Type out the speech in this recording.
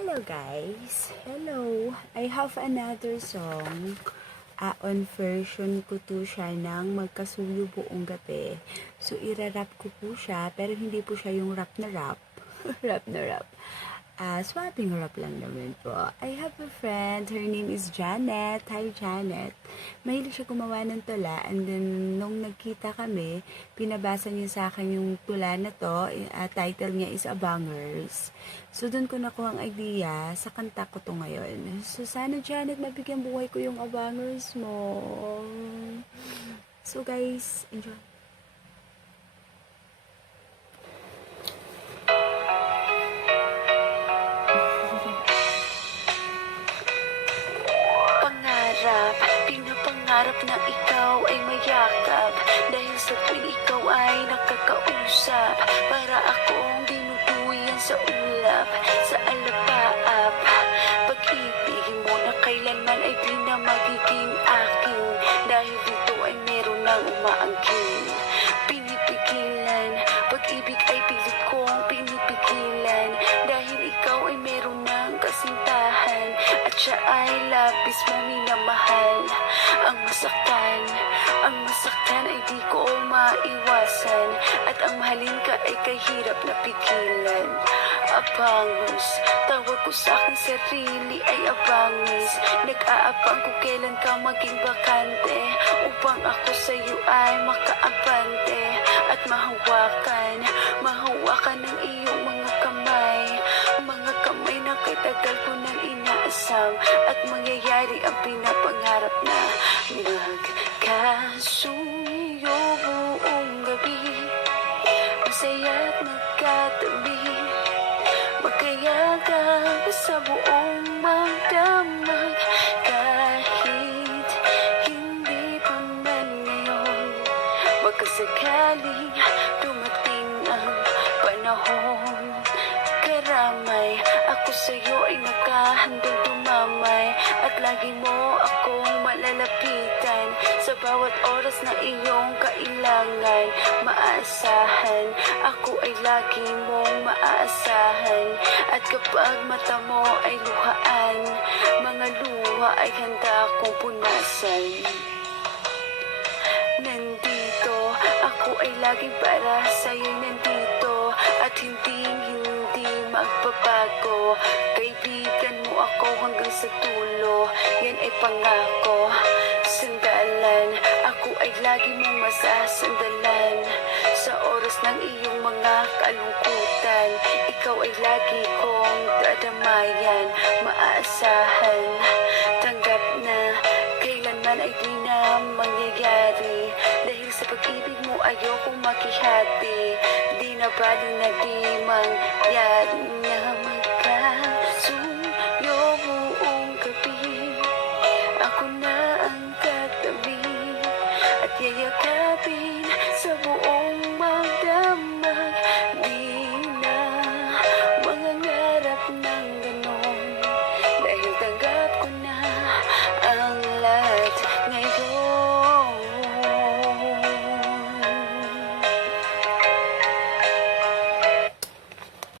Hello guys! Hello! I have another song. On version ko to siya ng Magkasuyo Buong Gabi. So, irarap ko po siya, pero hindi po siya yung rap na rap. Rap na rap. Swapping rap lang naman po. I have a friend, her name is Janet. Hi Janet. Mahilig siya gumawa ng tula, and then nung nagkita kami, pinabasa niya sa akin yung tula na to. Title niya is Abangers. So doon ko nakuha ang idea, sa kanta ko to ngayon. So sana Janet, mabigyan buhay ko yung Abangers mo. So guys, enjoy. Pinapangarap na ikaw ay mayakap, dahil sa tuwing ikaw ay nakakausap, para akong dinuduyan sa ulap, sa alapaap. Pag-ibig mo na kailanman ay di na magiging akin, dahil dito ay meron ng umaangkin. Pinipigilan, pag-ibig ay pilit kong pinipigilan, dahil ikaw ay meron ng kasintahan, at siya ay labis mo minamahal. Ang masaktan ay di ko maiwasan, at ang mahalin ka ay kahirap na pigilan. Abangos, tawag ko sa aking sarili ay abangis. Nag-aabang kung kailan ka maging bakante, upang ako sa iyo ay makaabante, at mahawakan ng iyong mga kamay na katagal ko nang inaasam, at mangyayari ang pinapangarap na magkasuyo buong gabi, masaya't magkatabi, magkayagab sa buong magdamag, kahit hindi pa man ngayon, baka sakaling dumating ang panahon. Karamay, ako sa'yo ay nakahandang dumamay, at lagi mo akong malalapitan sa bawat oras na iyong kailangan. Maaasahan, ako ay lagi mong maaasahan, at kapag mata mo ay luhaan, mga luha ay handa kong punasan. Nandito, ako ay laging para sa'yo'y nandito, at hindi magbabago. Kaibigan mo ako hanggang sa dulo, yan ay pangako. Sandalan, ako ay lagi mong masasandalan sa oras ng iyong mga kalungkutan. Ikaw ay lagi kong dadamayan, maaasahan. Tanggap na kailanman ay di na mangyayari, dahil sa pag-ibig mo ayokong makihati. Di na bali na di mangyari na magkasuyo buong gabi, ako na ang katabi, at yayakap